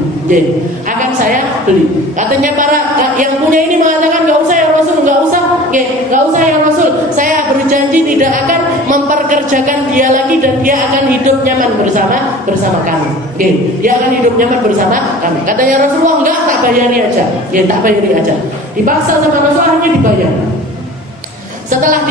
Akan saya beli. Katanya para yang punya ini mengatakan, enggak usah ya Rasul, enggak usah ya Rasul. Saya berjanji tidak akan memperkerjakan dia lagi dan dia akan hidup nyaman bersama kami. Dia akan hidup nyaman bersama kami. Katanya Rasulullah, enggak, tak bayari aja. Tak bayari aja. Dipaksa sama Rasulullah, hanya dibayar. Setelah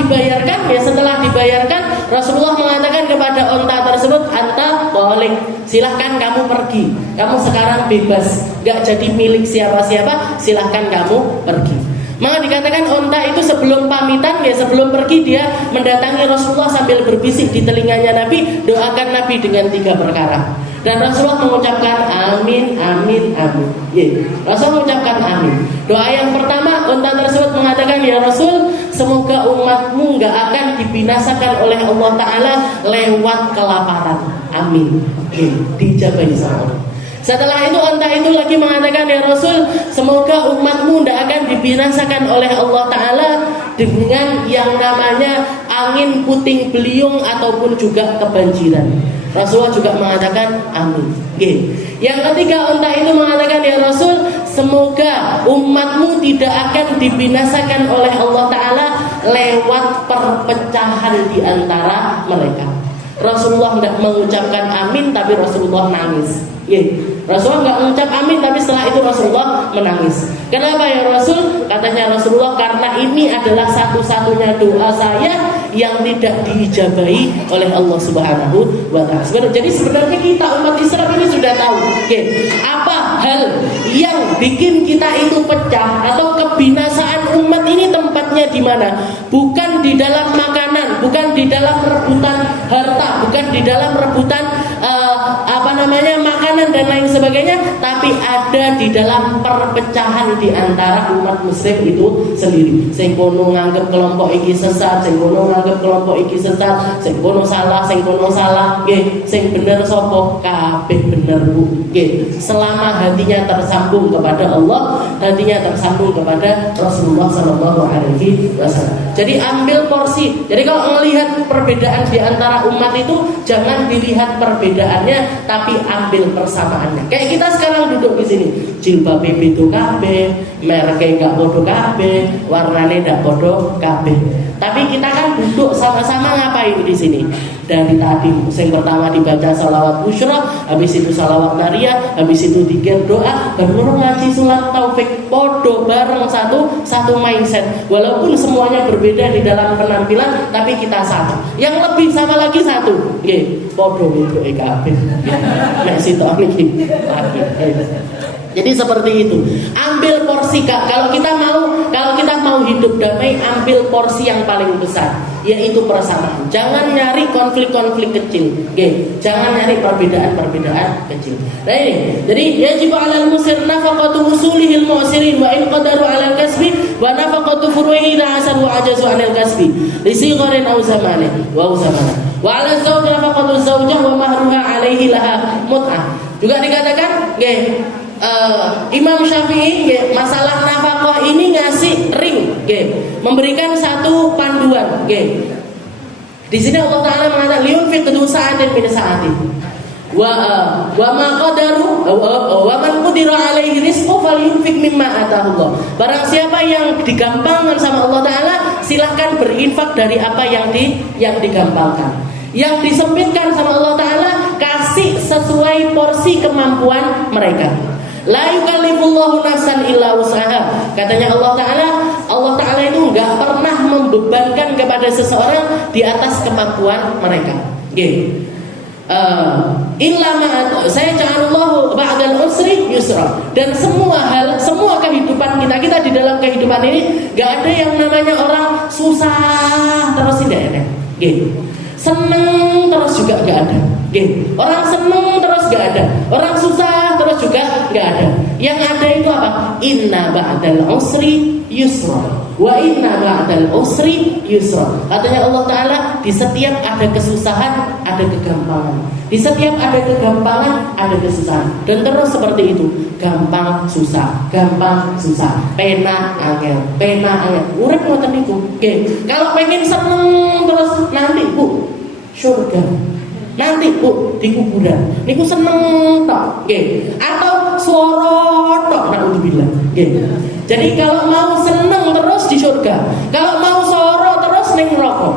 dibayarkan, Rasulullah mengatakan kepada onta tersebut, anta boleh, silahkan kamu pergi. Kamu sekarang bebas, gak jadi milik siapa-siapa, silahkan kamu pergi. Maka dikatakan onta itu sebelum pamitan, ya sebelum pergi dia mendatangi Rasulullah sambil berbisik di telinganya Nabi, doakan Nabi dengan 3 perkara. Dan Rasulullah mengucapkan amin, amin, amin. Ya, Rasul mengucapkan amin. Doa yang pertama, onta tersebut mengatakan, ya Rasul, semoga umatmu gak akan dibinasakan oleh Allah Ta'ala lewat kelaparan. Amin. Ya, dijabahi sama Allah. Setelah itu onta itu lagi mengatakan, ya Rasul, semoga umatmu tidak akan dibinasakan oleh Allah Ta'ala dengan yang namanya angin puting beliung ataupun juga kebanjiran. Rasulullah juga mengatakan amin. Okay. Yang ketiga onta itu mengatakan, ya Rasul, semoga umatmu tidak akan dibinasakan oleh Allah Ta'ala lewat perpecahan di antara mereka. Rasulullah tidak mengucapkan amin, tapi Rasulullah nangis. Rasulullah nggak mengucap amin, tapi setelah itu Rasulullah menangis. Kenapa ya Rasul? Katanya Rasulullah, karena ini adalah satu-satunya doa saya yang tidak diijabahi oleh Allah Subhanahu wa Ta'ala. Jadi sebenarnya kita umat Islam ini sudah tahu, apa hal yang bikin kita itu pecah atau kebinasaan umat ini tempatnya di mana? Bukan di dalam makanan, bukan di dalam rebutan harta, bukan di dalam rebutan makanan dan lain sebagainya, tapi ada di dalam perpecahan di antara umat muslim itu sendiri. Sing kono nganggep kelompok iki sesat, sing kono nganggep kelompok iki sesat, sing kono salah, nggih, sing bener sapa? Kabeh bener, Bu. Nggih, selama hatinya tersambung kepada Allah, hatinya tersambung kepada Rasulullah sallallahu alaihi wasallam. Jadi ambil porsi. Jadi kalau melihat perbedaan di antara umat itu, jangan dilihat perbedaannya, tapi ambil persamaannya. Kayak kita sekarang duduk di sini, jilbab itu kabeh, mereknya enggak bodoh kabeh, warnanya enggak bodoh kabeh. Tapi kita kan duduk sama-sama ngapain di sini? Dari tadi, yang pertama dibaca salawat busyra, habis itu salawat nariyah, habis itu dikir doa, baru ngaji surat taufik, bodoh bareng satu mindset. Walaupun semuanya berbeda di dalam penampilan, tapi kita satu. Yang lebih sama lagi satu, bodoh itu kabeh. Nek sitok niki lagi. Jadi seperti itu. Ambil porsi, Kak. Kalau kita mau hidup damai, ambil porsi yang paling besar, yaitu persamaan. Jangan nyari konflik-konflik kecil. Jangan nyari perbedaan-perbedaan kecil. Nah ini. Jadi yajib 'alal musir nafaqatu usulihil mu'sirin wa in qadaru 'alal kasbi wa nafaqatu furu'ihi la asar wa ajazu 'anil kasbi. Li sigharin aw zamanin wa zamana. Wa 'ala zawj nafaqatu zawjah wa mahruha 'alaihi laha mut'ah. Juga dikatakan, Imam Syafi'i masalah nafkah ini ngasih ring, memberikan satu panduan. Di sini Allah Taala mengatakan liyunfiq du sa'atin min sa'ati. Wa ma qadaru wa man qudira alaihi rizqu falyunfiq mimma atahu Allah. Barang siapa yang digampangkan sama Allah Taala, silahkan berinfak dari apa yang digampangkan. Yang disempitkan sama Allah Taala, kasih sesuai porsi kemampuan mereka. La yukallifullahu nafsan illa wus'aha. Katanya Allah Ta'ala itu enggak pernah membebankan kepada seseorang di atas kemampuan mereka. Illa ma saya ja'alallahu ba'dal usri yusra. Dan semua kehidupan kita di dalam kehidupan ini enggak ada yang namanya orang susah terus tidak ada. Seneng terus juga enggak ada. Orang seneng terus enggak ada. Orang susah terus juga enggak ada. Yang ada itu apa? Inna ba'dal usri yusra wa inna ba'dal usri yusra. Katanya Allah Ta'ala, di setiap ada kesusahan ada kegampangan. Di setiap ada kegampangan ada kesusahan. Dan terus seperti itu, gampang susah, pena angel. Urip ngoten niku. Kalau pengen seneng terus, nanti Bu surga, nanti Bu di kuburan niku seneng tok, atau swara tok, naudzubillah. Jadi kalau mau seneng terus di surga, kalau mau swara terus ning neraka.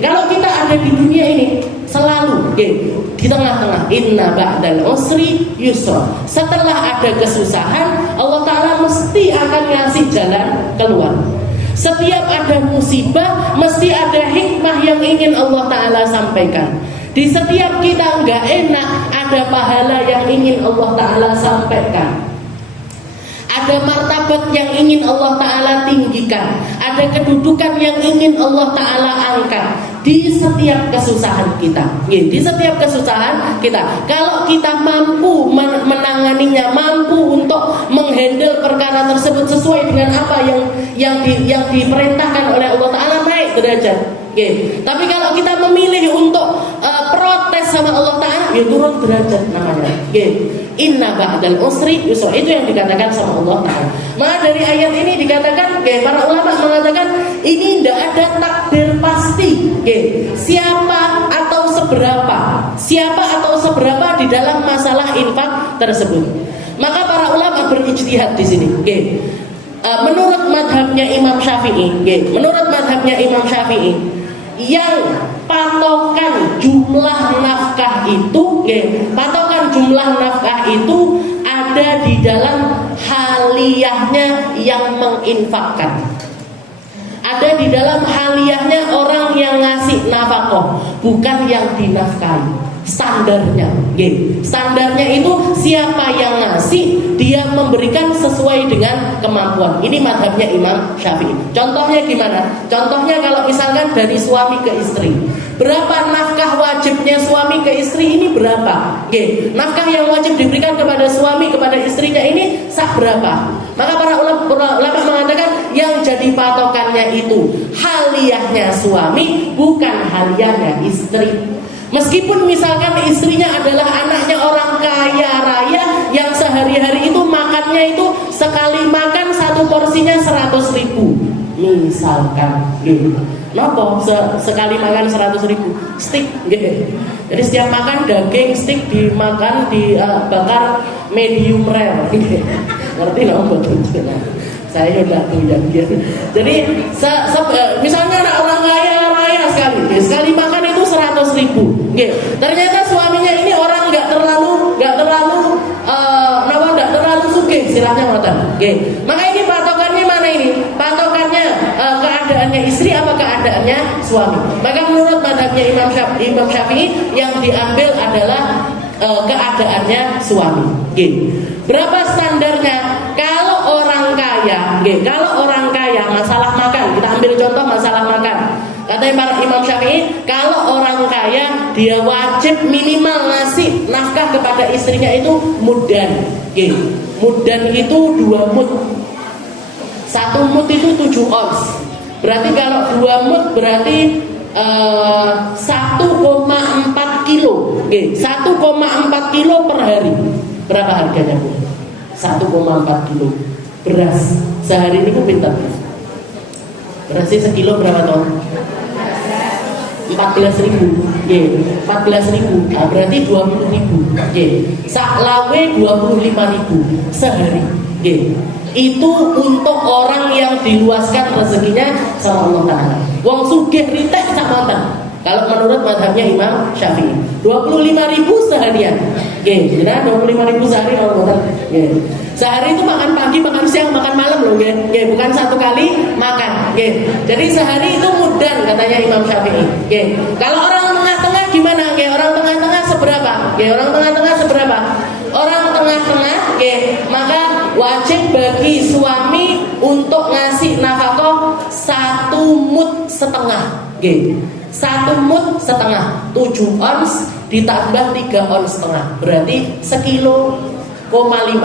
Kalau kita ada di dunia ini selalu di tengah-tengah, inna ba'dal usri yusra. Setelah ada kesusahan, Allah Ta'ala mesti akan ngasih jalan keluar. Setiap ada musibah, mesti ada hikmah yang ingin Allah Ta'ala sampaikan. Di setiap kita nggak enak, ada pahala yang ingin Allah Ta'ala sampaikan. ada martabat yang ingin Allah Ta'ala tinggikan, ada kedudukan yang ingin Allah Ta'ala angkat di setiap kesusahan kita. Di setiap kesusahan kita, kalau kita mampu menanganinya, mampu untuk menghandle perkara tersebut sesuai dengan apa yang diperintahkan oleh Allah Ta'ala, naik derajat. Tapi kalau kita memilih untuk protes sama Allah Ta'ala, ya turun derajat namanya. Inna ba'dal usri yusra, itu yang dikatakan sama Allah Ta'ala. Maka dari ayat ini dikatakan, para ulama mengatakan ini tidak ada takdir pasti. Siapa atau seberapa di dalam masalah infak tersebut. Maka para ulama berijtihad di sini. Menurut madhabnya Imam Syafi'i, yang patokan jumlah nafkah itu ada di dalam haliyahnya yang menginfakkan, ada di dalam haliyahnya orang yang ngasih nafkah, bukan yang dinafkahi. Standarnya itu siapa yang ngasih, dia memberikan sesuai dengan kemampuan. Ini madhabnya Imam Syafi'i. Contohnya gimana? Contohnya kalau misalkan dari suami ke istri, berapa nafkah wajibnya suami ke istri ini berapa? Nafkah yang wajib diberikan kepada suami kepada istrinya ini berapa? Maka para ulama mengatakan yang jadi patokannya itu haliyahnya suami, bukan haliyahnya istri. Meskipun misalkan istrinya adalah anaknya orang kaya raya yang sehari-hari itu makannya itu sekali makan satu porsinya 100.000 misalkan, kenapa sekali makan 100.000 steak, jadi setiap makan daging steak dimakan dibakar medium rare, ngerti nggak betul? Saya udah tuh yang gitu. Jadi misalnya anak orang kaya raya sekali makan itu 100.000. Ternyata suaminya ini orang nggak terlalu sugih, istilahnya ngoten. Maka ini patokannya mana ini? Patokannya keadaannya istri apa keadaannya suami? Maka menurut madhabnya Imam Syafi'i yang diambil adalah keadaannya suami. Berapa standarnya? Kalau orang kaya masalah makan, kita ambil contoh masalah makan. Kata Imam Syafi'i, kalau orang kaya dia wajib minimal ngasih nafkah kepada istrinya itu muddan. Muddan itu 2 mud. 1 mud itu 7 ons. Berarti kalau 2 mud berarti 1,4 kilo. 1,4 kilo per hari. Berapa harganya, Bu? 1,4 kilo beras. Sehari ini ku pinter. Berasnya sekilo berapa ton? 14.000. 14.000. Nah, berarti 20.000. Sak lawe 25.000 sehari. Itu untuk orang yang diluaskan rezekinya sama Allah Ta'ala. Wong sugih ritek sak wonten. Kalau menurut madhabnya Imam Syafi'i 25.000 seharian. Benar 25.000 sehari kalau betul. Sehari itu makan pagi, makan siang, makan malam loh, bukan satu kali makan. Jadi sehari itu muddan katanya Imam Syafi'i. Kalau orang tengah-tengah gimana? Orang tengah-tengah seberapa? Orang tengah-tengah, maka wajib bagi suami untuk ngasih nafkah 1 mud setengah. 1 mud setengah, 7 ons ditambah 3 ons setengah, berarti 1,5 kilo. 1,05.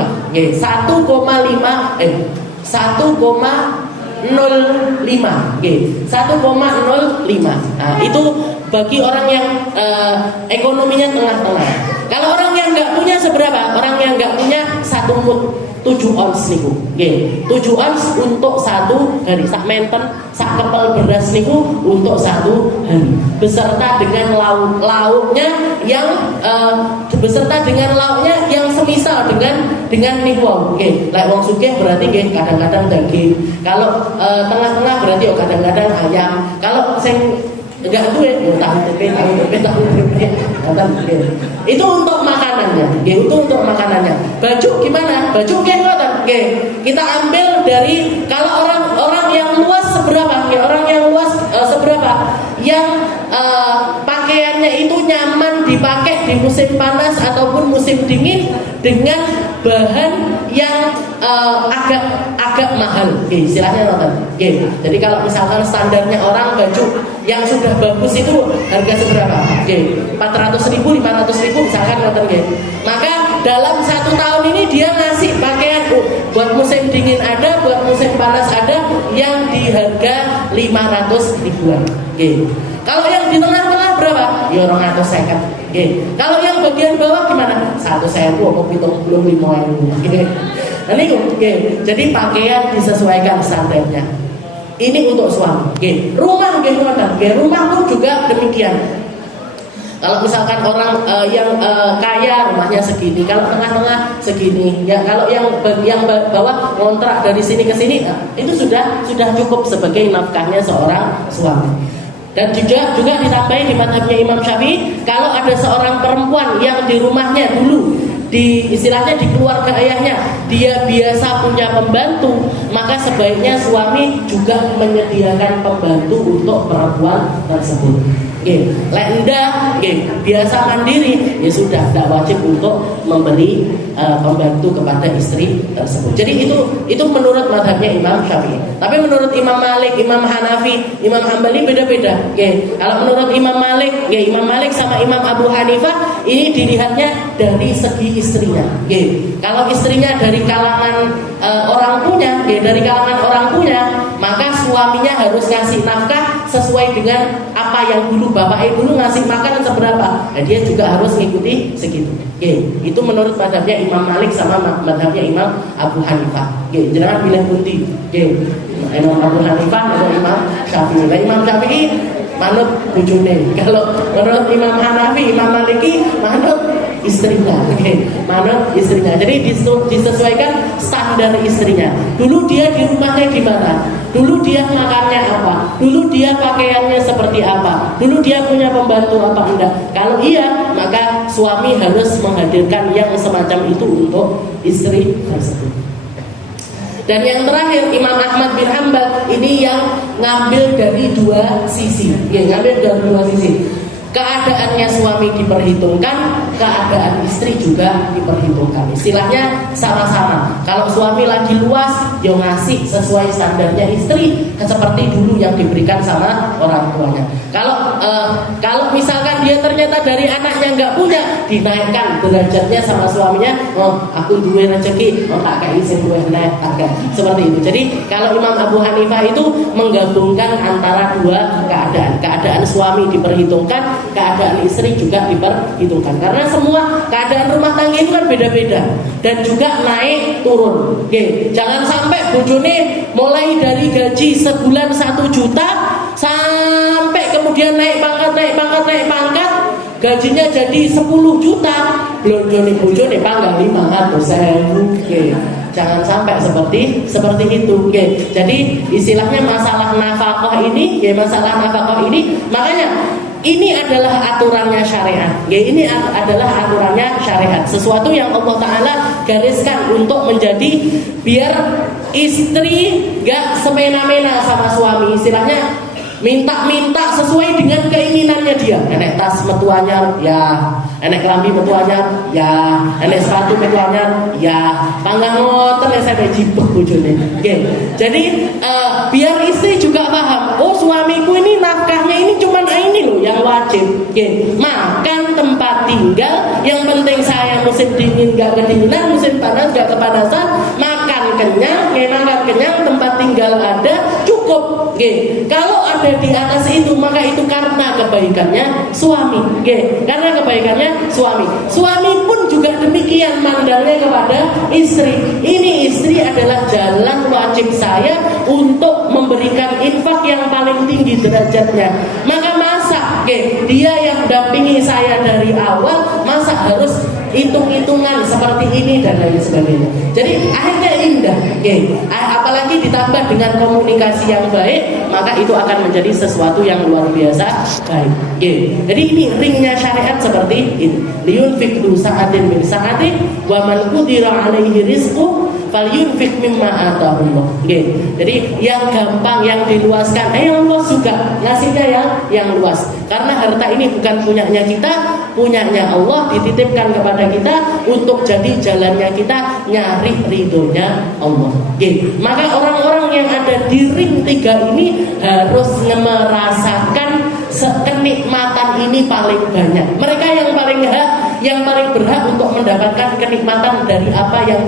Nah, itu bagi orang yang ekonominya tengah-tengah. Kalau orang yang nggak punya seberapa? Orang yang nggak punya 1 mud 7 ons niku. 7 ons untuk 1 hari. Sak menten, sak kepel beras niku untuk 1 hari. Beserta dengan lauknya yang semisal dengan niku. Lek wong sugih berarti kadang-kadang daging. Kalau tengah-tengah berarti kadang-kadang ayam. Kalau sing enggak duit, tahu tempe. Itu untuk makanannya. Untuk makanannya. Baju gimana? Baju ngoten. Kita ambil dari kalau orang yang luas seberapa? Orang yang luas seberapa? Yang pakaiannya itu nyaman dipakai di musim panas ataupun musim dingin dengan bahan yang agak mahal, istilahnya nonton. Jadi kalau misalkan standarnya orang baju yang sudah bagus itu harga seberapa? 400.000, 500.000 misalkan nonton. Maka dalam 1 tahun ini dia ngasih pakaian buat musim dingin ada, buat musim panas ada, yang di harga 500 ribuan. Kalau yang di tengah-tengah berapa? Ya 250. Kalau yang bagian bawah gimana? 1.000 apa 75.000. Nah ini jadi pakaian disesuaikan standarnya. Ini untuk suami. Rumah rumah pun juga demikian. Kalau misalkan orang yang kaya rumahnya segini, kalau tengah-tengah segini, ya kalau yang bawah kontrak dari sini ke sini, itu sudah cukup sebagai nafkahnya seorang suami. Dan juga ditambahi di mazhabnya Imam Syafi'i, kalau ada seorang perempuan yang di rumahnya dulu istilahnya di keluarga ayahnya dia biasa punya pembantu, maka sebaiknya suami juga menyediakan pembantu untuk perempuan tersebut. Biasa mandiri, ya sudah, tidak wajib untuk memberi pembantu kepada istri tersebut. Jadi itu menurut mazhabnya Imam Syafi'i. Tapi menurut Imam Malik, Imam Hanafi, Imam Hambali beda-beda. Kalau menurut Imam Malik sama Imam Abu Hanifah ini dilihatnya dari segi istrinya. Kalau istrinya dari kalangan orang punya, maka suaminya harus ngasih nafkah sesuai dengan apa yang dulu bapaknya dulu ngasih makan seberapa, dia juga harus ngikuti segitu. Itu menurut madhabnya Imam Malik sama madhabnya Imam Abu Hanifah. Jangan pilih putih. Imam Abu Hanifah atau Imam Syafi'i. Imam Syafi'i manut bujune. Kalau menurut Imam Hanafi, Imam Maliki manut istrinya. Manut istrinya. Jadi disesuaikan standar istrinya. Dulu dia di rumahnya gimana? Dulu dia makannya apa? Dulu dia pakaiannya seperti apa? Dulu dia punya pembantu apa enggak? Kalau iya, maka suami harus menghadirkan yang semacam itu untuk istri tersebut. Dan yang terakhir, Imam Ahmad bin Hanbal ini yang ngambil dari dua sisi. Keadaannya suami diperhitungkan, keadaan istri juga diperhitungkan. Istilahnya sama-sama. Kalau suami lagi luas, dia ngasih sesuai standarnya istri, seperti dulu yang diberikan sama orang tuanya. Kalau misalkan dia ternyata dari anaknya nggak punya, dinaikkan derajatnya sama suaminya. Oh, aku duwe rezeki, tak kayak isin duwe naik harga. Seperti itu. Jadi kalau Imam Abu Hanifah itu menggabungkan antara dua keadaan suami diperhitungkan, keadaan istri juga diperhitungkan. Karena semua keadaan rumah tangga itu kan beda-beda dan juga naik turun. Jangan sampai bojone mulai dari gaji sebulan 1 juta sampai kemudian naik pangkat, gajinya jadi 10 juta, blonjone bojone panggal 500.000. Jangan sampai seperti itu. Jadi istilahnya masalah nafkah ini, makanya ini adalah aturannya syariat. Ini adalah aturannya syariat. Sesuatu yang Allah Ta'ala gariskan untuk menjadi biar istri gak semena-mena sama suami. Istilahnya minta sesuai dengan keinginannya dia. Enek tas metu anyar, ya. Enek kelambi metu anyar, ya. Enek sepatu metu anyar, ya. Panggang ngoten sampe jipek bojone. Jadi biar istri juga paham, oh suamiku ini nafkahnya ini cuman ini loh yang wajib. Makan, tempat tinggal, yang penting saya musim dingin gak kedinginan, musim panas gak kepanasan, makan kenyang, tempat tinggal ada, cukup. Kalau ada di atas itu, maka itu karena kebaikannya suami. Karena kebaikannya suami. Suami pun juga demikian mandangnya kepada istri. Ini istri adalah jalan wajib saya untuk memberikan infak yang paling tinggi derajatnya. Maka dia yang dampingi saya dari awal, masa harus hitung-hitungan seperti ini dan lain sebagainya. Jadi akhirnya indah. Apalagi ditambah dengan komunikasi yang baik, maka itu akan menjadi sesuatu yang luar biasa baik. Jadi ini ringnya syariat seperti ini. Liyunfik du sa'atin min sa'atin wa man qudira alaihi rizquhu falyunfiq mimma atahullah. Jadi yang gampang, yang diluaskan, yang luas juga ngasihnya yang luas. Karena harta ini bukan punyanya kita, punyanya Allah, dititipkan kepada kita untuk jadi jalannya kita nyari ridhonya Allah. Maka orang-orang yang ada di ring 3 ini harus merasakan kenikmatan ini paling banyak. Mereka yang paling berhak untuk mendapatkan kenikmatan dari apa yang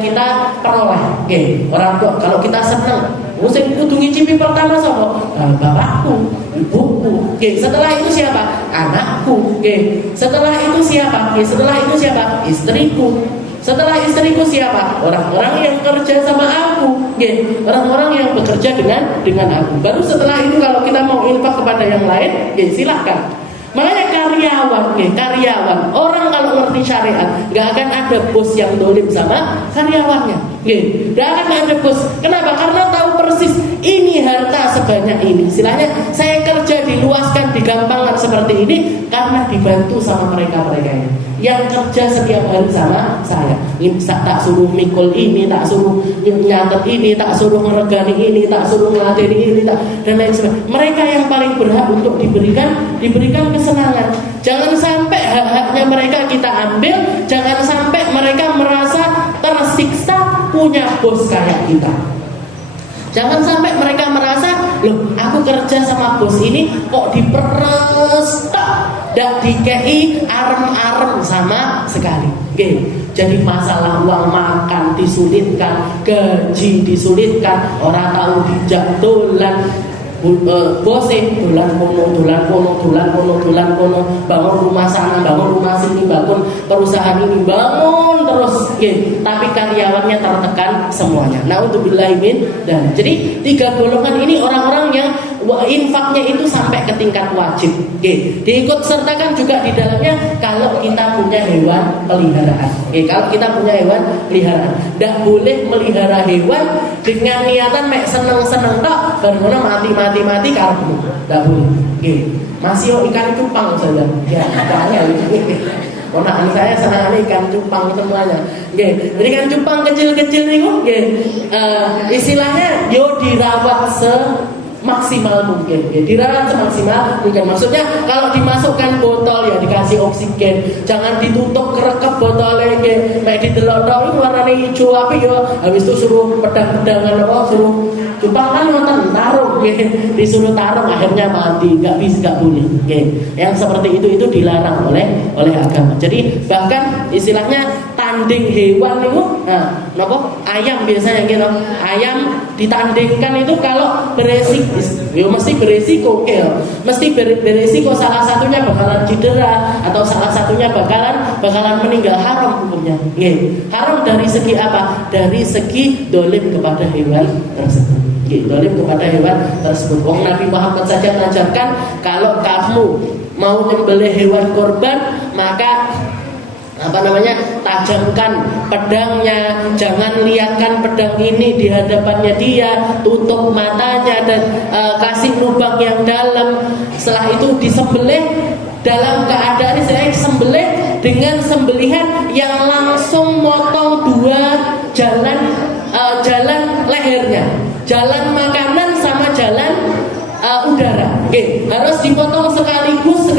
kita peroleh. Orang tua kalau kita senang, sing kudu ngicipi pertama sapa? Bapakku, ibuku. Setelah itu siapa? Anakku. Setelah itu siapa? Setelah itu siapa? Istriku. Setelah istriku siapa? Orang-orang yang kerja sama aku. Orang-orang yang bekerja dengan aku. Baru setelah itu kalau kita mau infak kepada yang lain, silahkan. Makanya karyawan, orang kalau ngerti syariat, nggak akan ada bos yang dolim sama karyawannya. Nggak akan ada bos. Kenapa? Karena tahu persis ini harta sebanyak ini. Istilahnya saya kerja diluaskan, digampangkan seperti ini karena dibantu sama mereka ini yang kerja setiap hari sama saya. Tak suruh mikul ini, tak suruh nyatet ini, tak suruh ngeregani ini, tak suruh ngelatih ini, dan lain sebagainya. Mereka yang paling berhak untuk diberikan kesenangan. Jangan sampai hak-haknya mereka kita ambil. Jangan sampai mereka merasa tersiksa punya bos kayak kita. Jangan sampai mereka merasa, loh aku kerja sama bos ini kok diperes, tak dikei arem-arem sama sekali. Jadi masalah uang makan disulitkan, gaji disulitkan, orang tahu dijak dolan. Bose dolan kono, bangun rumah sana, bangun rumah sini, bangun perusahaan ini, bangun terus, tapi karyawannya tertekan semuanya. Naudzubillahi min. Dan jadi 3 golongan ini orang-orang yang infaknya itu sampai ke tingkat wajib. Diikut sertakan juga di dalamnya kalau kita punya hewan peliharaan. Kalau kita punya hewan peliharaan, tidak boleh melihara hewan dengan niatan mek seneng-seneng tok, baru mati karepmu. Tidak boleh. Masih ikan cupang saja. Makanya ponakan saya senang ikan cupang semuanya. Jadi ikan cupang kecil-kecil niku istilahnya yo dirawat maksimal mungkin, dirawat semaksimal mungkin. Maksudnya kalau dimasukkan botol ya dikasih oksigen, jangan ditutup kerekep botolnya, kayak didelok-delok warnanya hijau api ya, habis itu suruh pedang-pedangan suruh cupang kan nonton taruh, disuruh taruh akhirnya mati, nggak boleh. Yang seperti itu dilarang oleh agama. Jadi bahkan istilahnya tanding hewan itu, ayam biasanya gitu, ayam ditandingkan itu kalau beresiko, mesti beresiko, mesti beresiko, salah satunya bakalan cedera atau salah satunya bakalan meninggal, haram hukumnya. Haram dari segi apa? Dari segi dolim kepada hewan tersebut. Dolim kepada hewan tersebut. Nabi Muhammad saja mengajarkan kalau kamu mau nyembelih hewan korban, maka tajamkan pedangnya, jangan lihatkan pedang ini di hadapannya dia, tutup matanya dan kasih lubang yang dalam. Setelah itu disembelih dalam keadaan saya sembelih dengan sembelihan yang langsung motong 2 jalan lehernya, jalan makanan sama jalan udara. Harus dipotong sekaligus,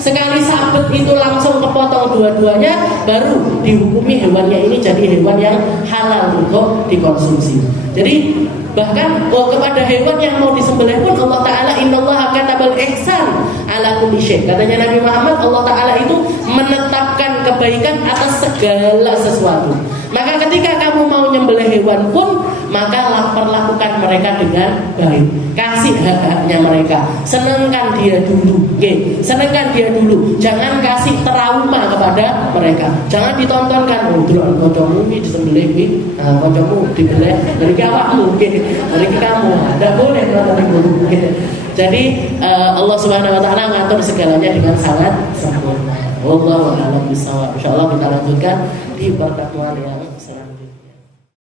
sekali sabet itu langsung kepotong dua-duanya, baru dihukumi hewannya ini jadi hewan yang halal untuk dikonsumsi. Jadi bahkan kepada hewan yang mau disembelih pun Allah Ta'ala innallaha katabal ihsan ala kulli syai. Katanya Nabi Muhammad, Allah Ta'ala itu menetapkan kebaikan atas segala sesuatu. Maka ketika kamu mau nyembelih hewan pun, maka perlakukan mereka dengan baik, kasih hak-haknya mereka, senangkan dia dulu, senangkan dia dulu, jangan kasih trauma kepada mereka, jangan ditontonkan, delok kancamu iki disembelih iki, kancamu dibeleh dari awakmu, dari kamu, tidak boleh nonton itu. Jadi Allah Subhanahu Wa Taala ngatur segalanya dengan sangat sempurna. Wallahu a'lam bishawab. Insyaallah kita lanjutkan di pertemuan yang selanjutnya.